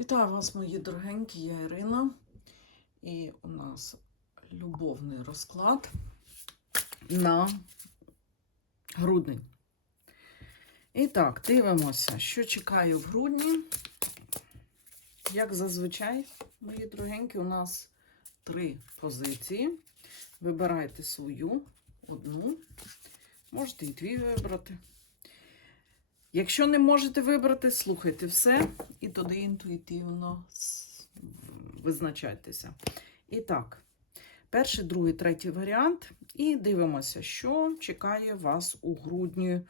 Вітаю вас, мої дорогенькі, я Ірина. І у нас любовний розклад на грудень. І так, дивимося, що чекаю в грудні. Як зазвичай, мої дорогенькі, у нас три позиції. Вибирайте свою одну. Можете і дві вибрати. Якщо не можете вибрати, слухайте все і туди інтуїтивно визначайтеся. І так, перший, другий, третій варіант. І дивимося, що чекає вас у грудні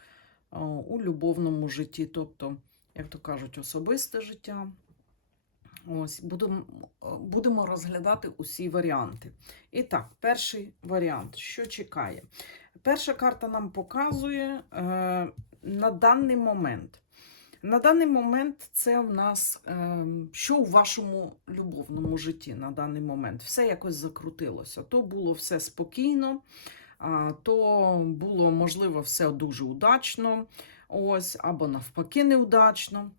у любовному житті. Тобто, як то кажуть, особисте життя. Ось, будемо, будемо розглядати усі варіанти. І так, перший варіант, що чекає? Перша карта нам показує е, на даний момент. На даний момент це в нас е, що у вашому любовному житті на даний момент. Все якось закрутилося. То було все спокійно, а, то було, можливо, все дуже удачно, ось, або навпаки, неудачно.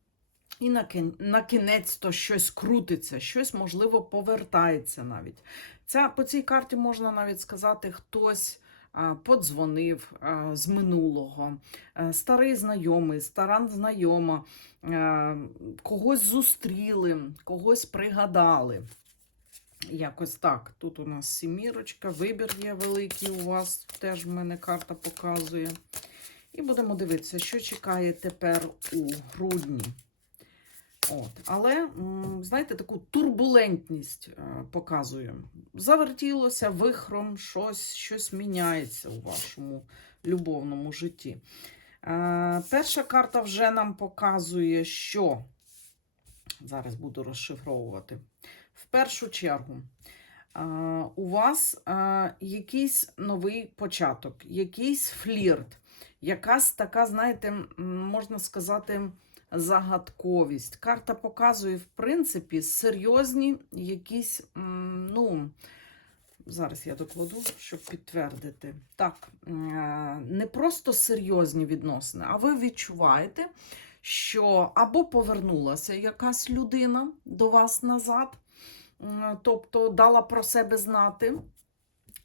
І на, кін- на кінець то щось крутиться, щось, можливо, повертається навіть. Ця, по цій карті можна навіть сказати, хтось а, подзвонив а, з минулого, е, старий знайомий, стара знайома, е, когось зустріли, когось пригадали. Якось так. Тут у нас сімірочка, вибір є великий у вас, теж в мене карта показує. І будемо дивитися, що чекає тепер у грудні. От. Але, знаєте, таку турбулентність е, показує. Завертілося вихром, щось, щось міняється у вашому любовному житті. Е, Перша карта вже нам показує, що зараз буду розшифровувати. В першу чергу, е, у вас якийсь новий початок, якийсь флірт, якась така, знаєте, можна сказати, загадковість. Карта показує, в принципі, серйозні якісь, ну, зараз я докладу, щоб підтвердити. Так, е, не просто серйозні відносини, а ви відчуваєте, що або повернулася якась людина до вас назад, тобто дала про себе знати,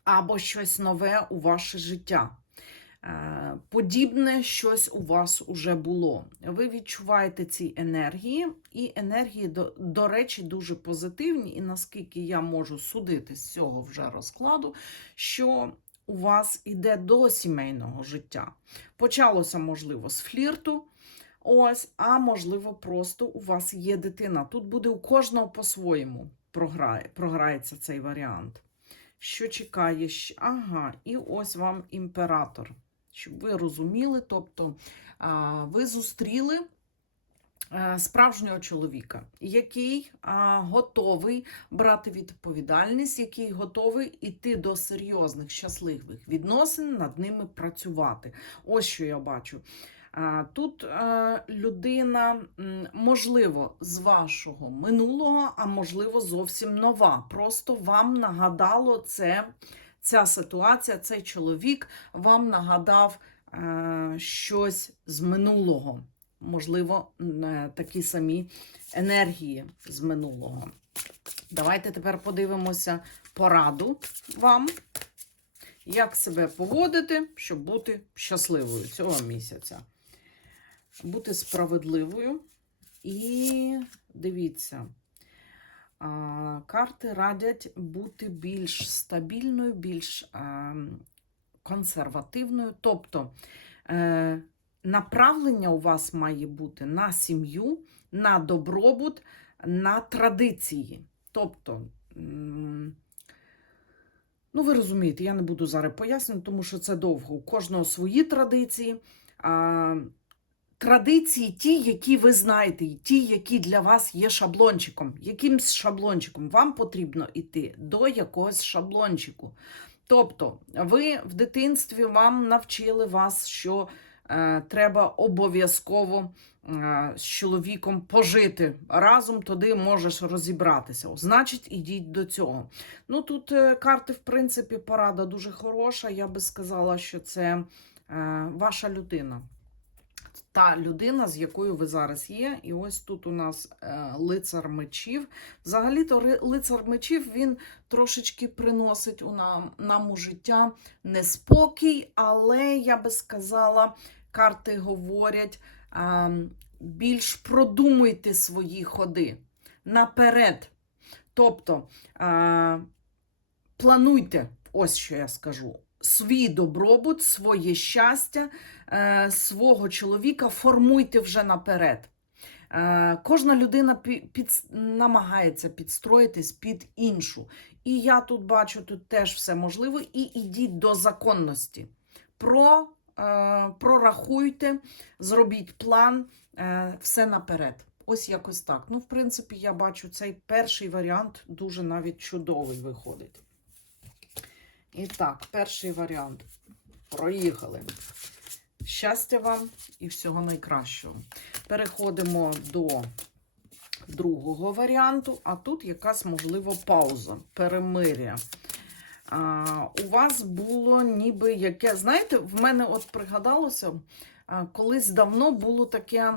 або щось нове у ваше життя. Е, Подібне щось у вас уже було. Ви відчуваєте ці енергії, і енергії, до, до речі, дуже позитивні. І наскільки я можу судити з цього вже розкладу, що у вас іде до сімейного життя. Почалося, можливо, з флірту. Ось, а можливо, просто у вас є дитина. Тут буде у кожного по-своєму програє, програється цей варіант. Що чекає? Ага, і ось вам імператор. Щоб ви розуміли, тобто ви зустріли справжнього чоловіка, який готовий брати відповідальність, який готовий іти до серйозних щасливих відносин, над ними працювати. Ось що я бачу. Тут людина, можливо, з вашого минулого, а можливо, зовсім нова. Просто вам нагадало це, ця ситуація, цей чоловік вам нагадав е, щось з минулого. Можливо, е, такі самі енергії з минулого. Давайте тепер подивимося пораду вам, як себе поводити, щоб бути щасливою цього місяця. Бути справедливою. І дивіться, карти радять бути більш стабільною, більш консервативною. Тобто е, направлення у вас має бути на сім'ю, на добробут, на традиції. Тобто, ну ви розумієте, я не буду зараз пояснювати, тому що це довго. У кожного свої традиції. Традиції ті, які ви знаєте, і ті, які для вас є шаблончиком. Якимсь шаблончиком вам потрібно йти до якогось шаблончику. Тобто, ви в дитинстві вам навчили вас, що е, треба обов'язково е, з чоловіком пожити разом, тоді можеш розібратися. Значить, ідіть до цього. Ну тут е, карти, в принципі, порада дуже хороша. Я би сказала, що це е, ваша людина. Та людина, з якою ви зараз є. І ось тут у нас е, лицар мечів. Взагалі-то лицар мечів він трошечки приносить у нам, нам у життя неспокій, але я би сказала, карти говорять, е, більш продумуйте свої ходи наперед. Тобто е, плануйте, ось що я скажу. Свій добробут, своє щастя, е, свого чоловіка формуйте вже наперед. Е, кожна людина пі- під, намагається підстроїтись під іншу. І я тут бачу, тут теж все можливо. І ідіть до законності. Про, е, прорахуйте, зробіть план, е, все наперед. Ось якось так. Ну, в принципі, я бачу цей перший варіант дуже навіть чудовий виходить. І так, перший варіант. Проїхали. Щастя вам і всього найкращого. Переходимо до другого варіанту, а тут якась, можливо, пауза, перемир'я. А, у вас було ніби яке, знаєте, в мене от пригадалося, колись давно було таке,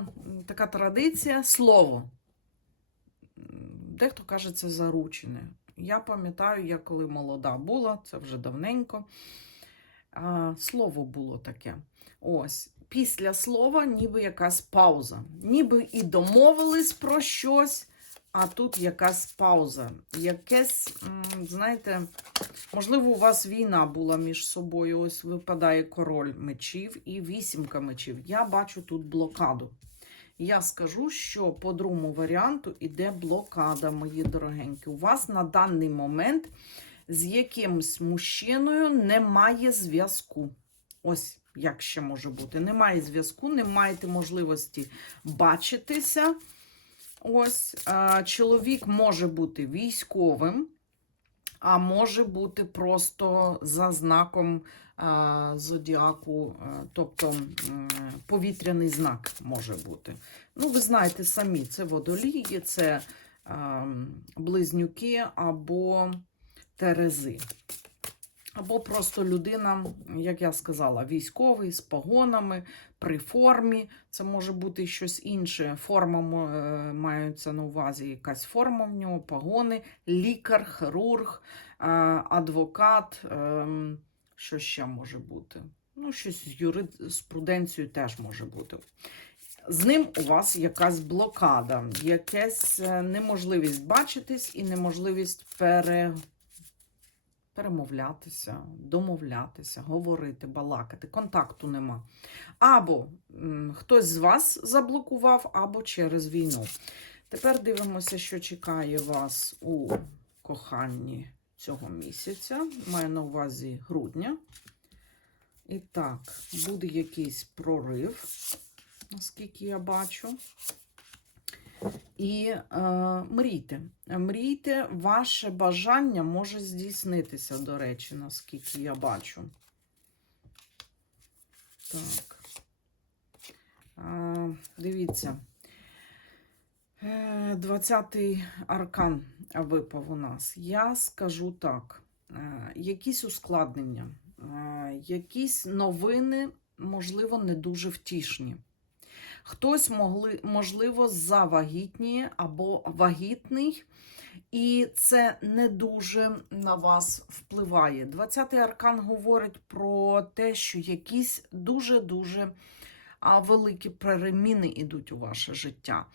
така традиція слово. Дехто каже, це заручене. Я пам'ятаю, я коли молода була, це вже давненько. Слово було таке. Ось. Після слова ніби якась пауза. Ніби і домовились про щось, а тут якась пауза. Якесь, знаєте, можливо, у вас війна була між собою. Ось випадає король мечів і вісімка мечів. Я бачу тут блокаду. Я скажу, що по другому варіанту іде блокада, мої дорогенькі. У вас на даний момент з якимось мужчиною немає зв'язку. Ось як ще може бути. Немає зв'язку, не маєте можливості бачитися. Ось чоловік може бути військовим, а може бути просто за знаком зодіаку, тобто повітряний знак може бути. Ну, ви знаєте самі, це водолії, це близнюки або терези. Або просто людина, як я сказала, військовий з погонами, при формі. Це може бути щось інше. Форма е, маються на увазі якась форма в нього, погони, лікар, хірург, е, адвокат. Що ще може бути? Ну, щось з юриспруденцією теж може бути. З ним у вас якась блокада, якась е, неможливість бачитись і неможливість пере перемовлятися, домовлятися, говорити, балакати, контакту нема. Або хтось з вас заблокував, або через війну. Тепер дивимося, що чекає вас у коханні цього місяця. Маю на увазі грудня. І так, буде якийсь прорив, наскільки я бачу. І е, мрійте. Мрійте, ваше бажання може здійснитися, до речі, наскільки я бачу. Так. Е, дивіться. Е, 20-й аркан випав у нас. Я скажу так: е, якісь ускладнення, е, якісь новини, можливо, не дуже втішні. Хтось, могли, можливо, завагітніє або вагітний, і це не дуже на вас впливає. 20-й аркан говорить про те, що якісь дуже-дуже великі переміни йдуть у ваше життя.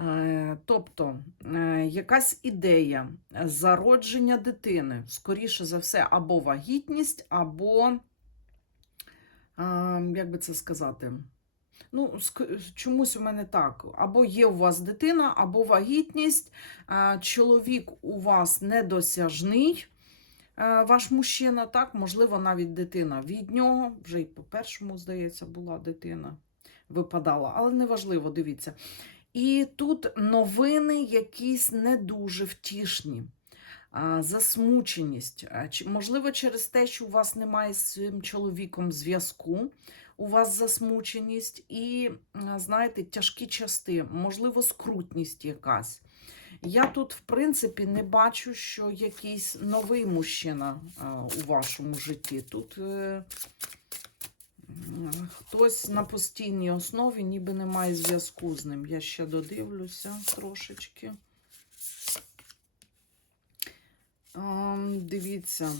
Е, Тобто е, якась ідея зародження дитини, скоріше за все, або вагітність, або, е, як би це сказати, Ну, чомусь у мене так. Або є у вас дитина, або вагітність, чоловік у вас недосяжний, е, ваш мужчина, так, можливо, навіть дитина від нього, вже й по першому, здається, була дитина, випадала, але неважливо, дивіться. І тут новини якісь не дуже втішні. Засмученість. Можливо, через те, що у вас немає з цим чоловіком зв'язку, у вас засмученість і, знаєте, тяжкі части, можливо, скрутність якась. Я тут, в принципі, не бачу, що якийсь новий мужчина у вашому житті. Тут е, Хтось на постійній основі ніби не має зв'язку з ним. Я ще додивлюся трошечки. Ем, Дивіться,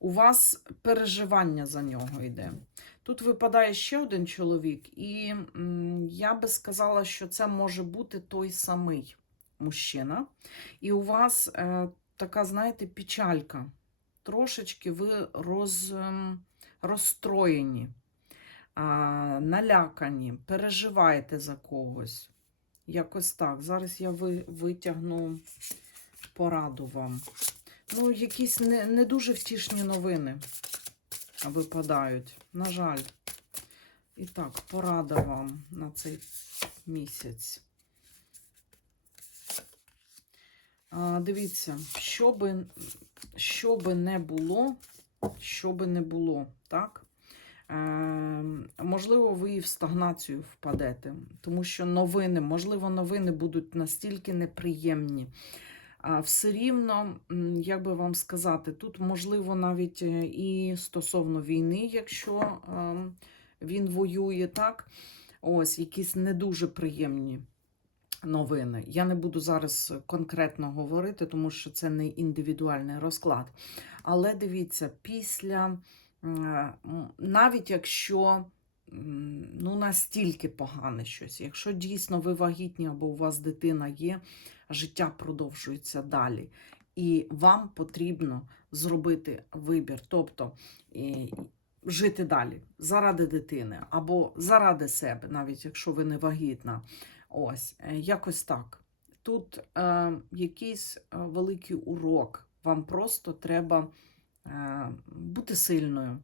у вас переживання за нього йде. Тут випадає ще один чоловік, і я би сказала, що це може бути той самий мужчина. І у вас е, така, знаєте, печалька. Трошечки ви роз, ем, розстроєні, налякані, переживаєте за когось. Якось так. Зараз я витягну пораду вам. Ну, якісь не, не дуже втішні новини випадають. На жаль. І так, порада вам на цей місяць. А, дивіться, що би, що би не було, що би не було, так? Е, можливо, ви і в стагнацію впадете, тому що новини, можливо, новини будуть настільки неприємні. Все рівно, як би вам сказати, тут можливо навіть е, і стосовно війни, якщо ем, він воює, так? Ось якісь не дуже приємні новини. Я не буду зараз конкретно говорити, тому що це не індивідуальний розклад. Але дивіться, після, навіть якщо ну, настільки погане щось, якщо дійсно ви вагітні або у вас дитина є, життя продовжується далі. І вам потрібно зробити вибір, тобто жити далі заради дитини або заради себе, навіть якщо ви не вагітна. Ось, е, якось так. Тут е, якийсь е, великий урок. Вам просто треба е, бути сильною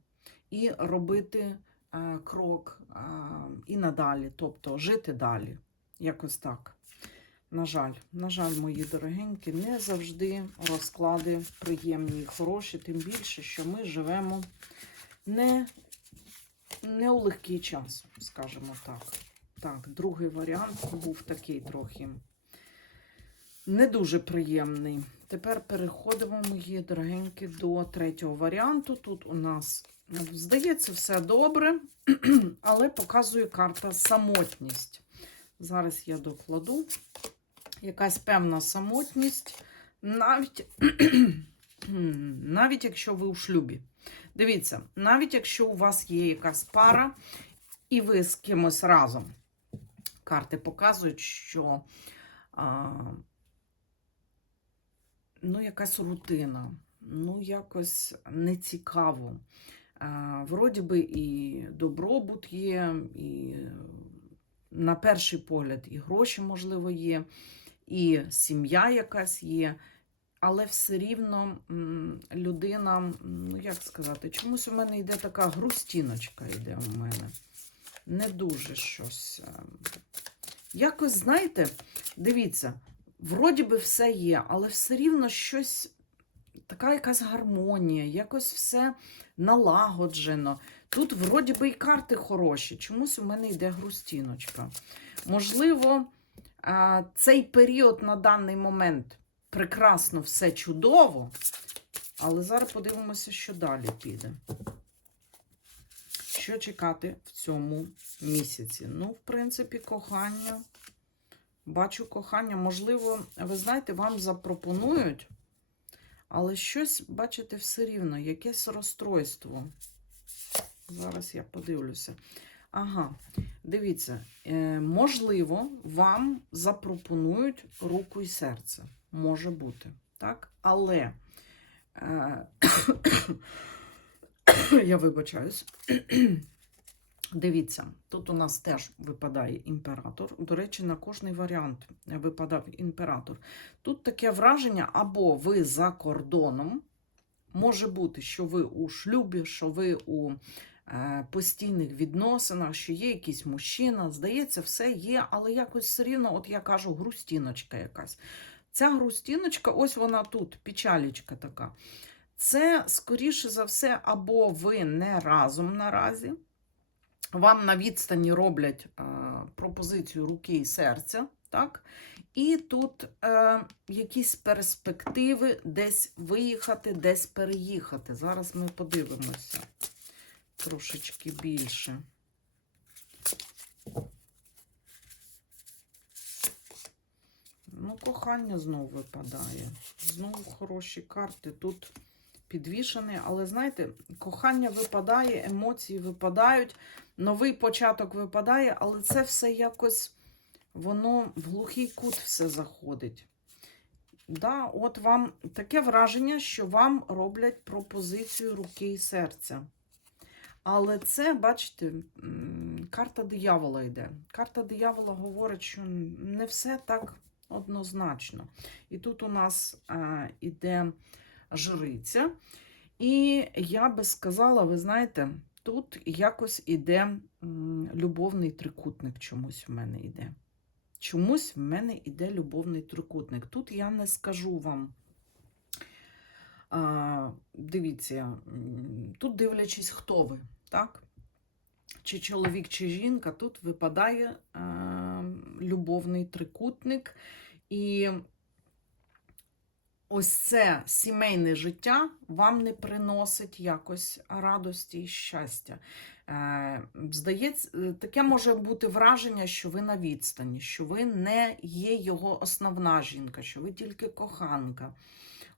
і робити е, крок е, і надалі, тобто жити далі. Якось так. На жаль, на жаль, мої дорогенькі, не завжди розклади приємні і хороші, тим більше, що ми живемо не, не у легкий час, скажімо так. Так, другий варіант був такий трохи не дуже приємний. Тепер переходимо, мої дорогенькі, до третього варіанту. Тут у нас, ну, здається, все добре, але показує карта самотність. Зараз я докладу якась певна самотність, навіть, навіть якщо ви у шлюбі. Дивіться, навіть якщо у вас є якась пара, і ви з кимось разом. Карти показують, що ну, якась рутина, ну, якось нецікаво. Вроді би і добробут є, і на перший погляд і гроші, можливо, є, і сім'я якась є. Але все рівно людина, ну як сказати, чомусь у мене йде така грустіночка йде у мене. Не дуже щось. Якось, знаєте, дивіться, вроді би все є, але все рівно щось, така якась гармонія, якось все налагоджено. Тут вроді би і карти хороші, чомусь у мене йде грустіночка. Можливо, цей період на даний момент прекрасно, все чудово, але зараз подивимося, що далі піде. Що чекати в цьому місяці? Ну, в принципі, кохання. Бачу кохання. Можливо, ви знаєте, вам запропонують, але щось, бачите, все рівно, якесь розстройство. Зараз я подивлюся. Ага, дивіться, е, можливо, вам запропонують руку і серце. Може бути, так? Але е, я вибачаюсь. Дивіться, тут у нас теж випадає імператор. До речі, на кожний варіант випадав імператор. Тут таке враження, або ви за кордоном. Може бути, що ви у шлюбі, що ви у е, постійних відносинах, що є якийсь мужчина. Здається, все є, але якось все рівно, от я кажу, грустіночка якась. Ця грустіночка, ось вона тут, печалічка така. Це, скоріше за все, або ви не разом наразі. Вам на відстані роблять е, пропозицію руки і серця, так? І тут е, якісь перспективи десь виїхати, десь переїхати. Зараз ми подивимося. трошечки більше. Ну, кохання знову випадає. Знову хороші карти. Тут підвішений, але знаєте, кохання випадає, емоції випадають, новий початок випадає, але це все якось воно в глухий кут все заходить. Да, от вам таке враження, що вам роблять пропозицію руки і серця. Але це, бачите, карта диявола йде. Карта диявола говорить, що не все так однозначно. І тут у нас е, іде жриця. І я би сказала, ви знаєте, тут якось іде любовний трикутник чомусь в мене йде. Чомусь в мене іде любовний трикутник. Тут я не скажу вам. Дивіться, тут дивлячись, хто ви, так? Чи чоловік, чи жінка, тут випадає любовний трикутник. І ось це сімейне життя вам не приносить якось радості і щастя. Е, Здається, е, таке може бути враження, що ви на відстані, що ви не є його основна жінка, що ви тільки коханка.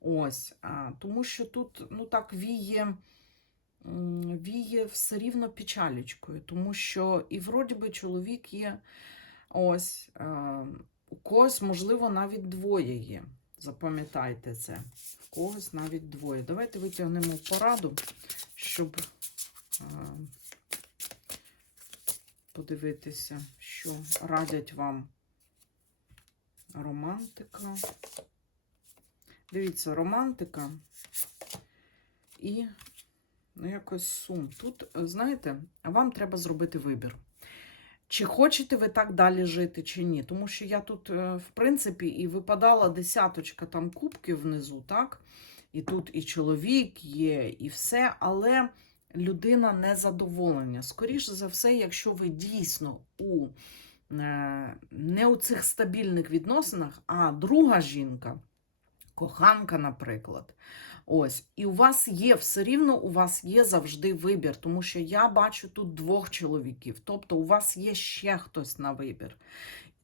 Ось, тому що тут ну так віє, віє все рівно печалечкою, тому що і вроді би чоловік є ось. е, у когось, можливо, навіть двоє є. Запам'ятайте це. В когось навіть двоє. Давайте витягнемо пораду, щоб е, подивитися, що радять вам романтика. Дивіться, романтика і ну, якось сум. Тут, знаєте, вам треба зробити вибір. Чи хочете ви так далі жити, чи ні? Тому що я тут, е, в принципі, і випадала десяточка там кубків внизу, так? І тут і чоловік є, і все, але людина незадоволення. Скоріше за все, якщо ви дійсно у е, не у цих стабільних відносинах, а друга жінка, коханка, наприклад. Ось, і у вас є все рівно, у вас є завжди вибір, тому що я бачу тут двох чоловіків, тобто у вас є ще хтось на вибір.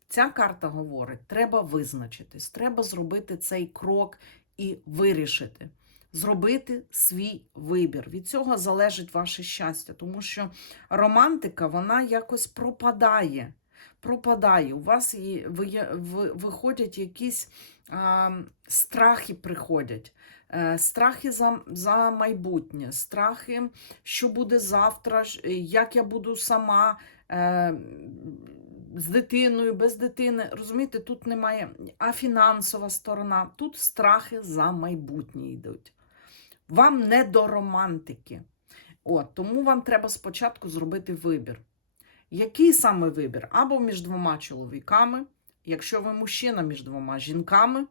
Ця карта говорить: треба визначитись, треба зробити цей крок і вирішити. Зробити свій вибір. Від цього залежить ваше щастя, тому що романтика вона якось пропадає. Пропадає. У вас виходять якісь а, страхи приходять. Е, Страхи за, за майбутнє, страхи, що буде завтра, е, як я буду сама е, з дитиною, без дитини. Розумієте, тут немає а фінансова сторона, тут страхи за майбутнє йдуть. Вам не до романтики. От, тому вам треба спочатку зробити вибір. Який саме вибір? Або між двома чоловіками, якщо ви мужчина між двома жінками.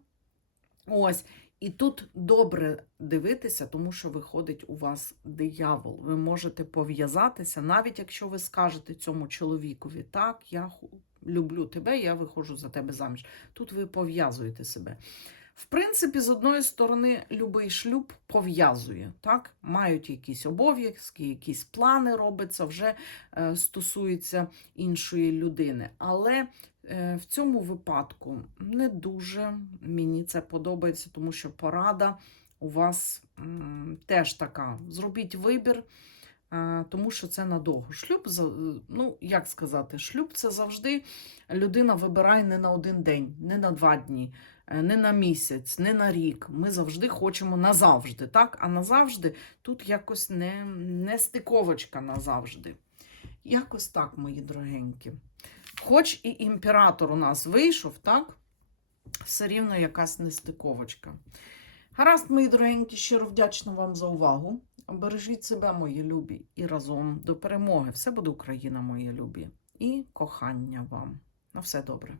Ось. І тут добре дивитися, тому що виходить у вас диявол. Ви можете пов'язатися, навіть якщо ви скажете цьому чоловікові, так, я люблю тебе, я виходжу за тебе заміж. Тут ви пов'язуєте себе. В принципі, з одної сторони, любий шлюб пов'язує, так? Мають якісь обов'язки, якісь плани робиться, вже е, стосується іншої людини. Але в цьому випадку не дуже мені це подобається, тому що порада у вас теж така. Зробіть вибір, е, тому що це надовго. Шлюб, за- ну як сказати, шлюб це завжди людина вибирає не на один день, не на два дні, е, не на місяць, не на рік. Ми завжди хочемо назавжди. так? А назавжди тут якось не, не стиковочка назавжди. Якось так, мої дорогенькі. Хоч і імператор у нас вийшов, так? Все рівно якась нестиковочка. Гаразд, мої дорогенькі, щиро вдячна вам за увагу. Бережіть себе, мої любі, і разом до перемоги. Все буде Україна, мої любі. І кохання вам. На все добре.